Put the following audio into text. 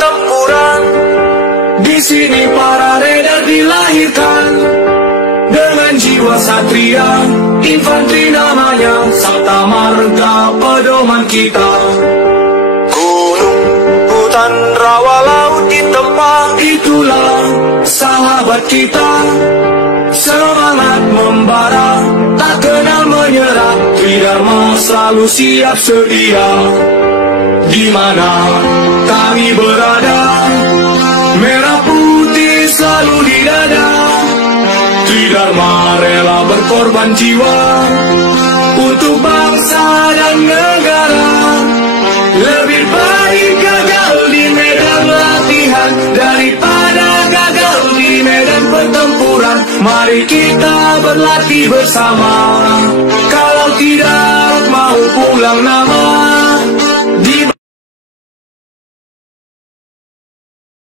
pertempuran. Di sini para raider dilahirkan dengan jiwa satria, infanteri namanya, Sabta Marga pedoman kita. Gunung, hutan, rawa, laut ditempa, itulah sahabat kita. Semangat membara, tak kenal menyerah, Tridharma selalu siap sedia. Di mana kami berada, merah putih selalu di dada. Tridharma rela berkorban jiwa untuk bangsa dan negara. Lebih baik gagal di medan latihan daripada gagal di medan pertempuran. Mari kita berlatih bersama, kalau tidak mau pulang nama